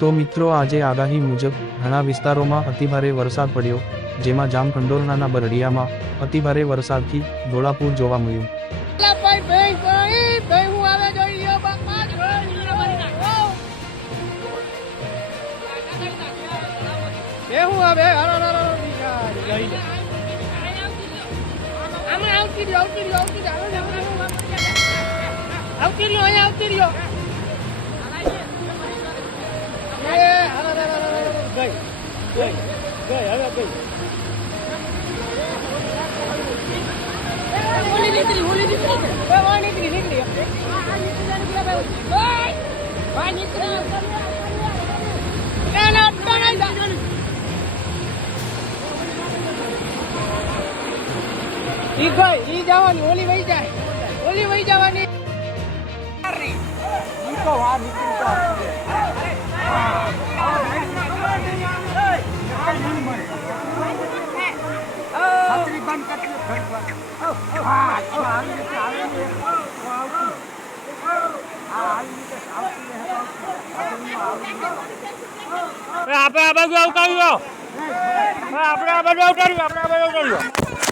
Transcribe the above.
તો મિત્રો આજે આગાહી મુજબ ઘણા વિસ્તારોમાં અતિભારે વરસાદ પડ્યો, જેમાં જામખંડોરણાના બરડિયામાં અતિભારે વરસાદથી ઘોડાપૂર જોવા મળ્યું આવતી રહ્યો આવતી રહ્યો આવતી રહ્યો. આવતી રહ્યો આવતી રહ્યો નીકળી ભાઈ. ઈ ઈ જવાની ઓલી વહી જાય ઓલી વહી જવાની ઈ નીકળી આપણે આ બાજુ આવતા આપણે આ બાજુ આવતા આપણે આ બાજુ આવતાડ્યો